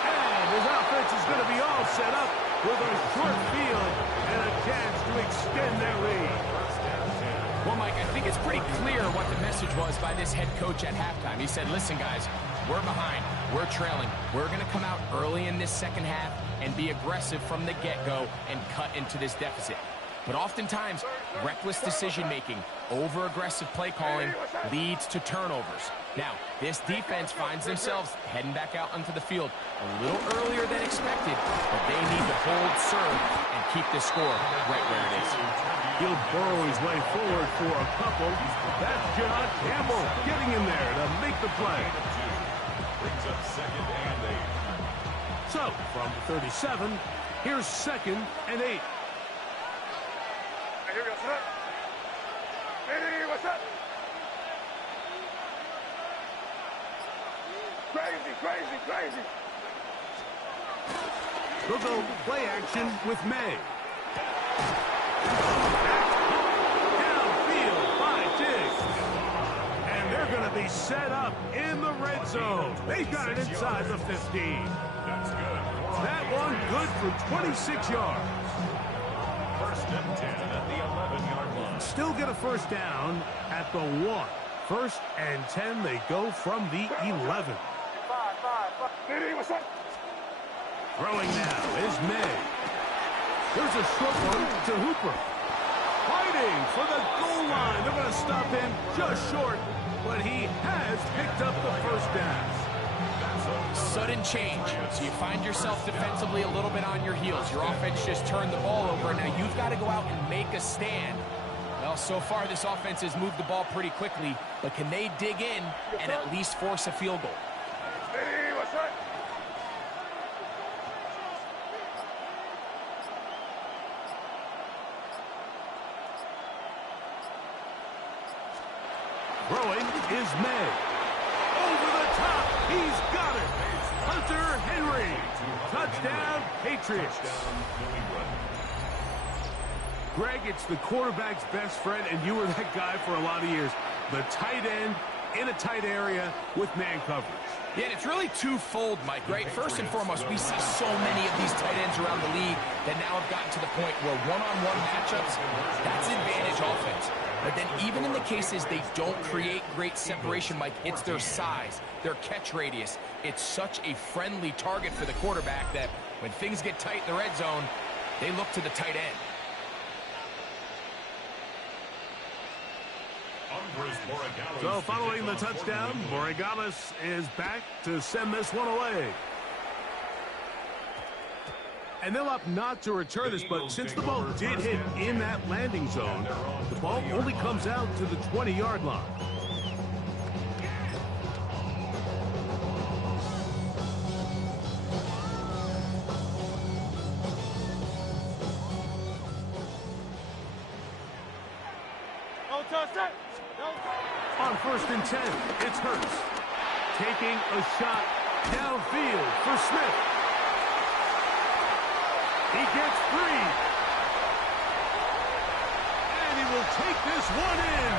And his offense is going to be all set up with a short field and a chance to extend their lead. Well, Mike, I think it's pretty clear what the message was by this head coach at halftime. He said, listen, guys, we're behind. We're trailing. We're going to come out early in this second half and be aggressive from the get-go and cut into this deficit. But oftentimes, reckless decision-making, over-aggressive play calling leads to turnovers. Now, this defense finds themselves heading back out onto the field a little earlier than expected, but they need to hold serve and keep the score right where it is. He'll burrow his way forward for a couple. That's John Campbell getting in there to make the play. Brings up 2nd and 8. So, from the 37, here's 2nd and 8. Hey, here we go, set. Hey, what's up? Crazy, crazy, crazy. They'll go play action with May. Downfield by Diggs. And they're going to be set up in the red zone. They got it inside the 15. That's good. That one good for 26 yards. 1st and 10 at the 11-yard line. Still get a first down at the 1. 1st and 10, they go from the 11. Diddy, what's up? Throwing now is May. There's a short one to Hooper. Fighting for the goal line. They're going to stop him just short, but he has picked up the first down. Sudden change. So you find yourself defensively a little bit on your heels. Your offense just turned the ball over. Now you've got to go out and make a stand. Well, so far this offense has moved the ball pretty quickly, but can they dig in and at least force a field goal? Diddy, what's up? Throwing is May. Over the top. He's got it. Hunter Henry. Touchdown, Patriots. Greg, it's the quarterback's best friend, and you were that guy for a lot of years. The tight end in a tight area with man coverage. Yeah, and it's really twofold, Mike, right? First and foremost, we see so many of these tight ends around the league that now have gotten to the point where one-on-one matchups, that's advantage offense. But then even in the cases they don't create great separation, Mike, it's their size, their catch radius. It's such a friendly target for the quarterback that when things get tight in the red zone, they look to the tight end. So following the touchdown, Borregales is back to send this one away. And they'll opt not to return this, but since the ball did hit in that landing zone, the ball only comes out to the 20-yard line. Don't touch that. On 1st and 10, it's Hurts. Taking a shot downfield for Smith. He gets free. And he will take this one in.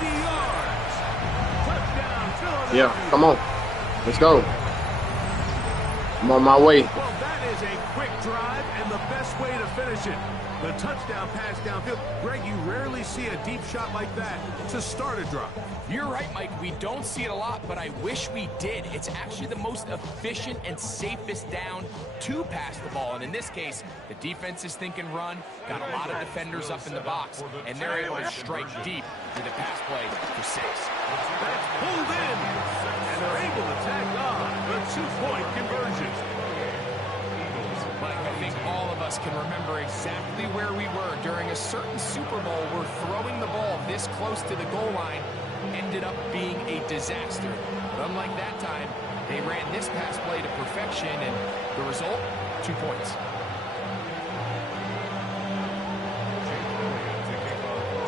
80 yards. Touchdown, Philadelphia. Yeah, come on. Let's go. I'm on my way. Well, that is a quick drive and the best way to finish it. The touchdown pass downfield. Greg, you rarely see a deep shot like that to start a drive. You're right, Mike. We don't see it a lot, but I wish we did. It's actually the most efficient and safest down to pass the ball. And in this case, the defense is thinking run, got a lot of defenders up in the box, and they're able to strike deep through the pass play for 6. That's pulled in, and they're able to tack on the 2-point conversion. Mike, I think all of us can remember exactly where we were during a certain Super Bowl where throwing the ball this close to the goal line ended up being a disaster. But unlike that time, they ran this pass play to perfection, and the result, 2 points.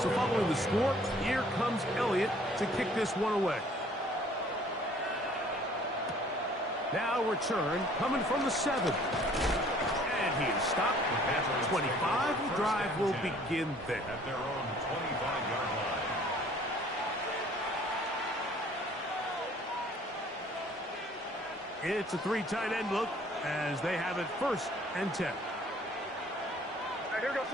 So following the score, here comes Elliott to kick this one away. Now return coming from the 7. And he is stopped at the 25. The drive will begin there. At their own 25-yard line. It's a 3 tight end look as they have it 1st and 10. Hey, here goes.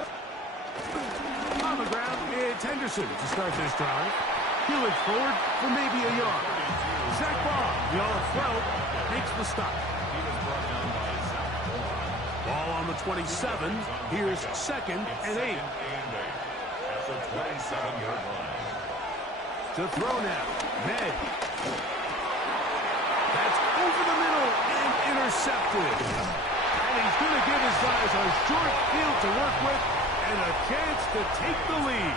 On the ground, it's Henderson to start this drive. He'll look forward for maybe a yard. Zach Baum, the all-throw, makes the stop. Ball on the 27. Here's 2nd and 8. At the 27-yard line. To throw now. May. That's over the middle and intercepted. And he's going to give his guys a short field to work with and a chance to take the lead.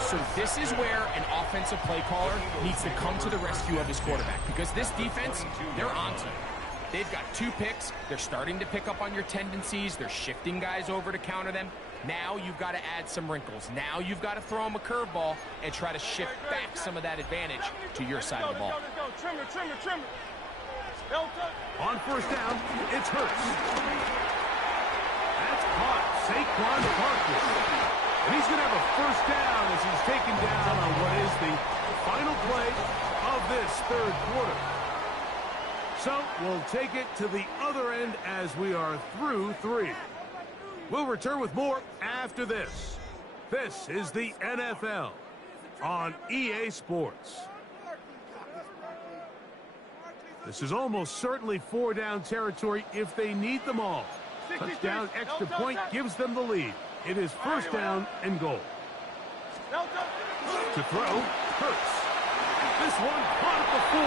So this is where an offensive play caller needs to come to the rescue of his quarterback, because this defense, they're onto you. They've got 2 picks. They're starting to pick up on your tendencies. They're shifting guys over to counter them. Now you've got to add some wrinkles. Now you've got to throw them a curveball and try to shift back some of that advantage to your side of the ball. Trimmer. On first down, it's Hurts. That's caught. Saquon Barkley. And he's going to have a first down as he's taken down on what is the final play of this third quarter. So we'll take it to the other end as we are through 3. We'll return with more after this. This is the NFL on EA Sports. This is almost certainly 4-down territory if they need them all. Touchdown, extra point gives them the lead. It is first down and goal. To throw, Hurts. This one caught at the 4.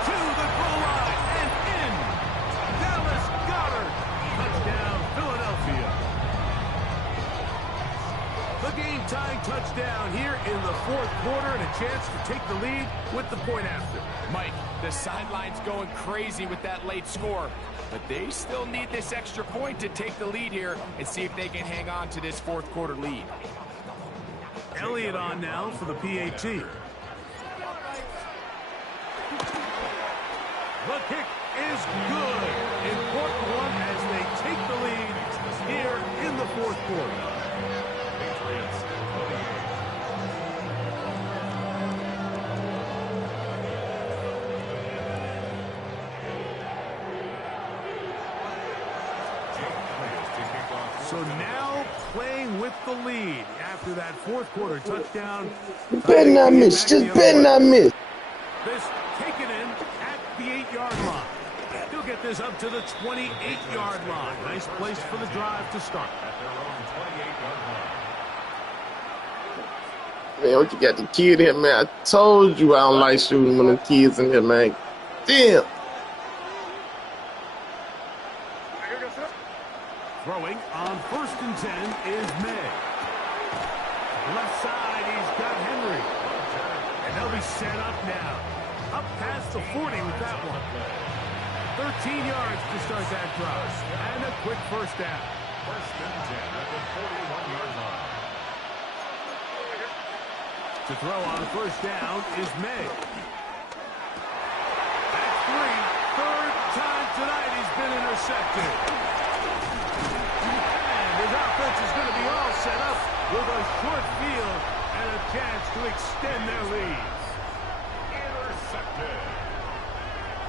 To the goal line and in. Dallas Goedert. Touchdown, Philadelphia. The game-tying touchdown here in the 4th quarter and a chance to take the lead with the point after. Mike, the sideline's going crazy with that late score, but they still need this extra point to take the lead here and see if they can hang on to this 4th quarter lead. Elliott on now for the PAT. The kick is good. Important one as they take the lead here in the 4th quarter. Patriots 28. So now playing with the lead after that 4th quarter touchdown. You better not miss. Just better not miss. This taken in at the 8-yard line. He'll get this up to the 28-yard line. Nice place for the drive to start. At their own 28-yard line. Man, what you got the kid here, man? I told you I don't like shooting when the kids in here, man. Damn. Throwing on 1st and 10 is May. Left side, he's got Henry. And they'll be set up now. Up past the 40 with that one. 13 yards to start that drive. And a quick first down. 1st and 10 at the 41-yard line. To throw on 1st down is May. That's 3. 3rd time tonight he's been intercepted. And his offense is going to be all set up with a short field and a chance to extend their lead. Intercepted.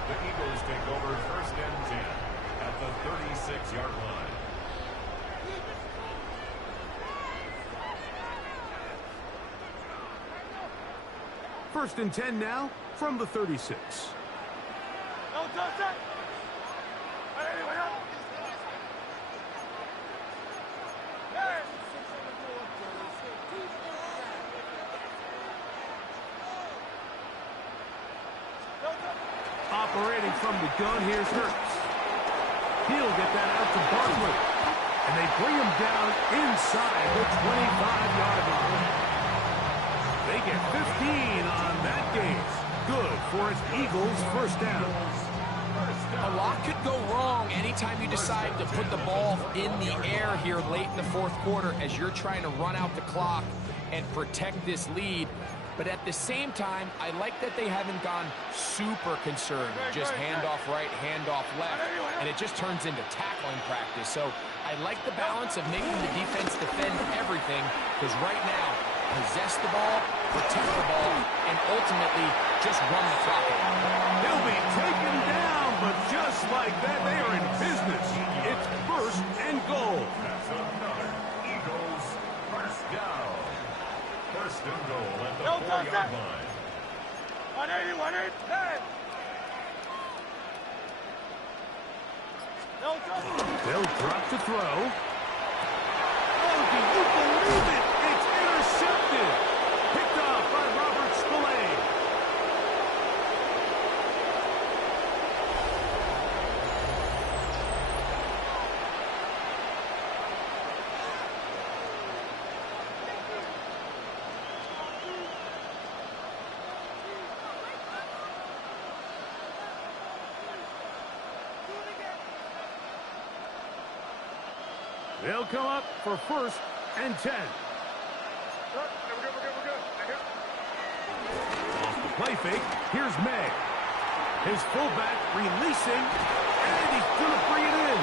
The Eagles take over 1st and 10 at the 36-yard line. First and 10 now from the 36. Operating from the gun, here's Hurts. He'll get that out to Barkley. And they bring him down inside the 25-yard line. They get 15 on that game. Good for its Eagles first down. A lot could go wrong anytime you decide to put the ball in the air here late in the 4th quarter as you're trying to run out the clock and protect this lead. But at the same time, I like that they haven't gone super concerned. Just handoff right, handoff left, and it just turns into tackling practice. So I like the balance of making the defense defend everything, because right now, possess the ball, protect the ball, and ultimately just run the clock out. They'll be taken down, but just like that, they are in business. It's 1st and goal. That's another Eagles first down. 1st and goal at the 4-yard line. 180, hey! They'll drop to throw. Oh, do you believe it? It's intercepted. Picked off by They'll come up for 1st and 10. Off the play fake, here's May. His fullback releasing, and he's going to bring it in.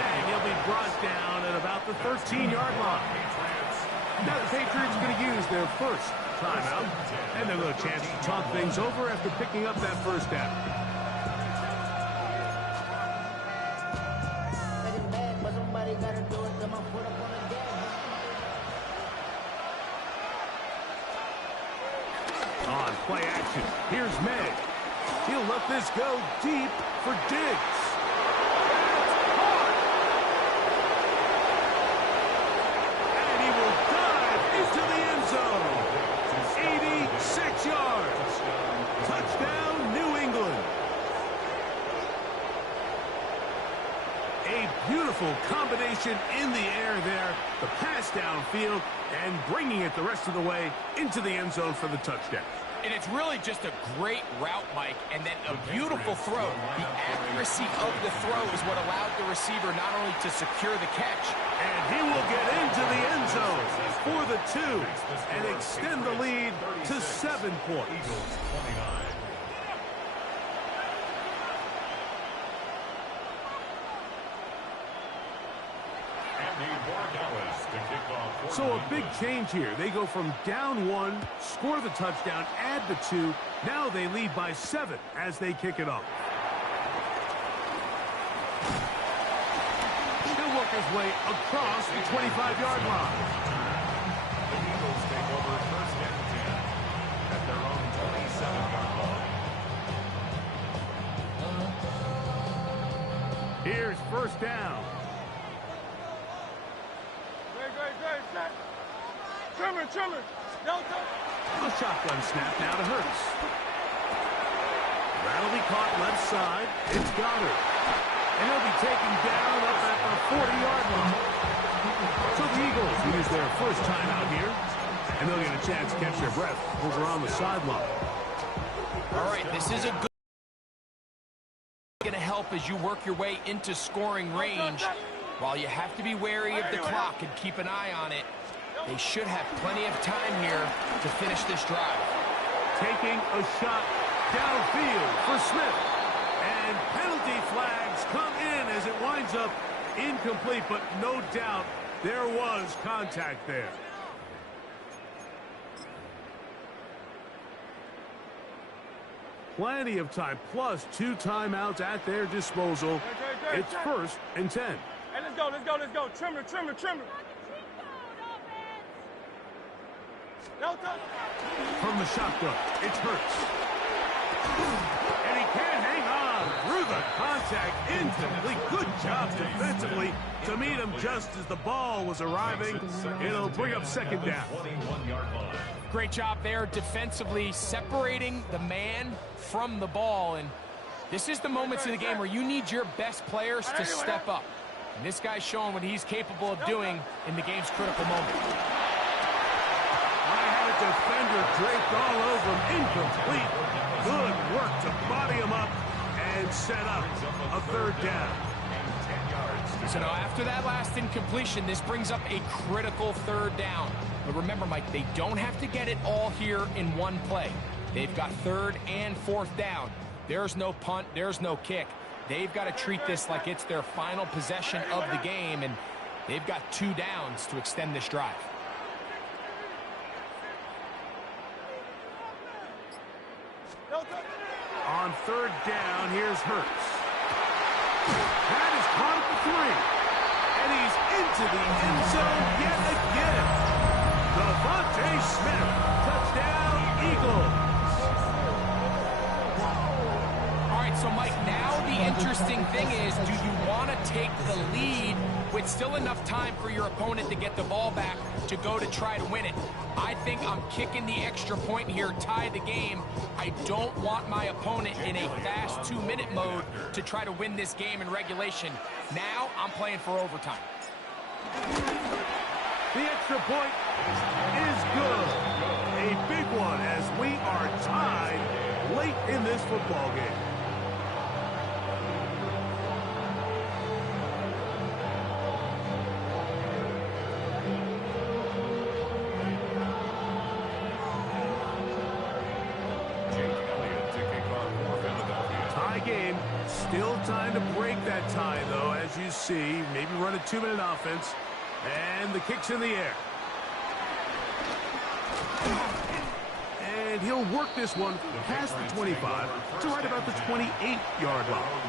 And he'll be brought down at about the 13-yard line. Now the Patriots going to use their first timeout, and they'll get a chance to talk things over after picking up that first down. On play action, here's May. He'll let this go deep for Diggs. And he will dive into the end zone. 86 yards. Touchdown, New England. A beautiful combination in the air there. The pass downfield and bringing it the rest of the way into the end zone for the touchdown. And it's really just a great route, Mike, and then a beautiful throw. The accuracy of the throw is what allowed the receiver not only to secure the catch. And he will get into the end zone for the 2 and extend the lead to 7 points. So a big change here. They go from down 1, score the touchdown, add the 2. Now they lead by 7 as they kick it off. He'll work his way across the 25-yard line. The Eagles take over 1st and 10 at their own 27-yard line. Here's 1st down. Trimmer. Delta. A shotgun snap now to Hurts. That'll be caught left side. It's Goddard. And he'll be taken down up at the 40-yard line. So the Eagles use their first timeout here. And they'll get a chance to catch their breath over on the sideline. All right, this is a good going to help as you work your way into scoring range. While you have to be wary of the clock and keep an eye on it, they should have plenty of time here to finish this drive. Taking a shot downfield for Smith. And penalty flags come in as it winds up incomplete, but no doubt there was contact there. Plenty of time, plus 2 timeouts at their disposal. It's 1st and 10. Hey, let's go. Trimmer. Delta. From the shotgun, it's Hurts. And he can't hang on through the contact. Incomplete. Good job defensively to meet him just as the ball was arriving. It'll bring up 2nd down. Great job there defensively, separating the man from the ball. And this is the moments in the game where you need your best players to step up. And this guy's showing what he's capable of doing in the game's critical moment. Defender draped all over him. Incomplete. Good work to body him up and set up a 3rd down. So now after that last incompletion, this brings up a critical 3rd down. But remember, Mike, they don't have to get it all here in one play. They've got 3rd and 4th down. There's no punt. There's no kick. They've got to treat this like it's their final possession of the game, and they've got 2 downs to extend this drive. On 3rd down, here's Hurts. That is caught at the 3. And he's into the end zone yet again. Devontae Smith, touchdown, Eagles. All right, so Mike, now the interesting thing is, do you want to take the lead with still enough time for your opponent to get the ball back to go to try to win it? I think I'm kicking the extra point here, tie the game. I don't want my opponent in a fast 2-minute mode to try to win this game in regulation. Now I'm playing for overtime. The extra point is good. A big one as we are tied late in this football game. Still time to break that tie, though, as you see. Maybe run a 2-minute offense. And the kick's in the air. And he'll work this one past the 25 to right about the 28-yard line.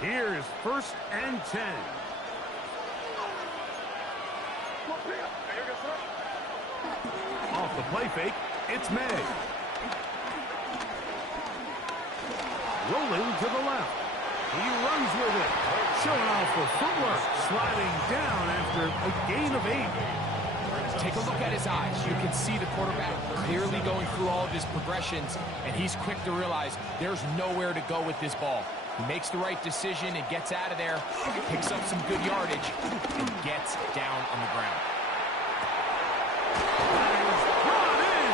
Here's 1st and 10. Off the play fake, it's May. Rolling to the left. He runs with it. Showing off the footwork. Sliding down after a gain of 8. Take a look at his eyes. You can see the quarterback clearly going through all of his progressions, and he's quick to realize there's nowhere to go with this ball. He makes the right decision and gets out of there, picks up some good yardage, and gets down on the ground. Brought in.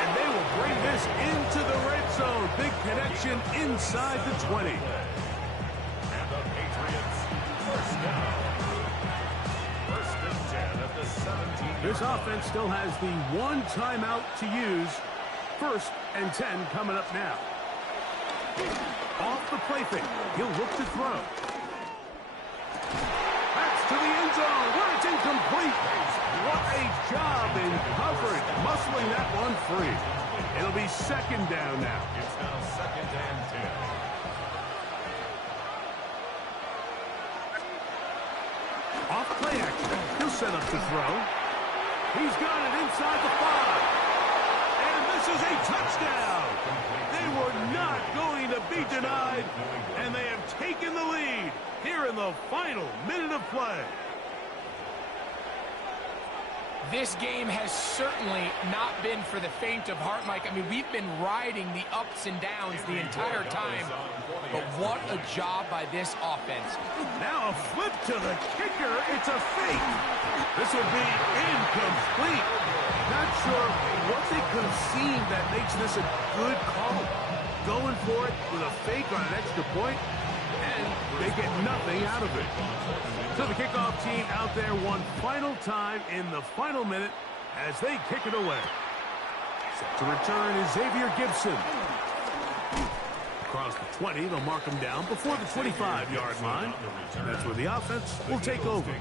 And they will bring this into the red zone. Big connection inside the 20. And the Patriots, first down. 1st and 10 at the 17. This offense still has the 1 timeout to use. 1st and 10 coming up now. Off the play fake. He'll look to throw. That's to the end zone where it's incomplete. What a job in coverage, muscling that one free. It'll be 2nd down now. It's now 2nd and 10. Off play action. He'll set up to throw. He's got it inside the 5. And this is a touchdown. They were not going to be denied, and they have taken the lead here in the final minute of play. This game has certainly not been for the faint of heart, Mike. I mean, we've been riding the ups and downs the entire time, but what a job by this offense. Now a flip to the kicker. It's a fake. This will be incomplete. Not sure what they could have seen that makes this a good call. Going for it with a fake on an extra point, and they get nothing out of it. So the kickoff team out there one final time in the final minute as they kick it away. Set to return is Xavier Gibson. Across the 20, they'll mark him down before the 25-yard line. That's where the offense will take over.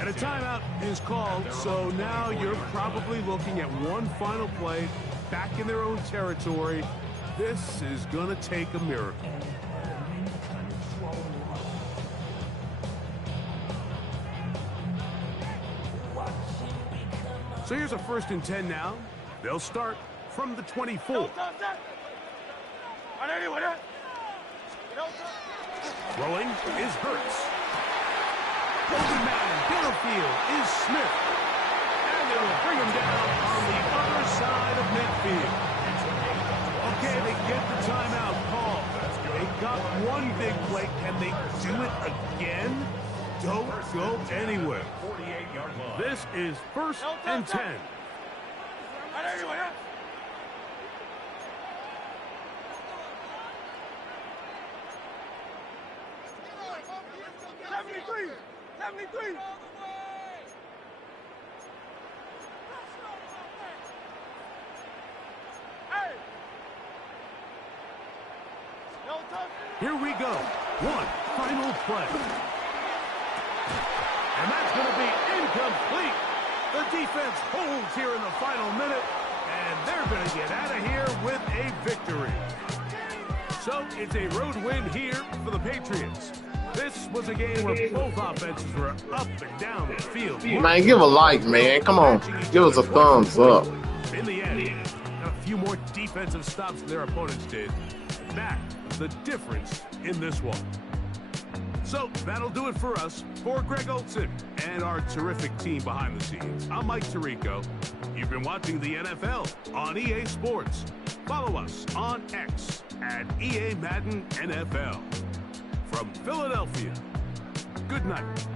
And a timeout is called, so now you're probably looking at one final play back in their own territory. This is going to take a miracle. So here's a 1st and 10 now. They'll start from the 24. Rolling is Hurts. Open man downfield is Smith. And they will bring him down on the other side of midfield. Okay, they get the timeout call. They got one big play. Can they do it again? Don't go anywhere. This is 1st and 10. Here we go. One final play. And that's going to be incomplete. The defense holds here in the final minute, and they're going to get out of here with a victory. So it's a road win here for the Patriots. This was a game where both offenses were up and down the field. Man, give a like, man. Come on. Give us a thumbs up. In the end, a few more defensive stops than their opponents did. That's the difference in this one. So that'll do it for us. For Greg Olson and our terrific team behind the scenes, I'm Mike Tirico. You've been watching the NFL on EA Sports. Follow us on X at EA Madden NFL. From Philadelphia, good night.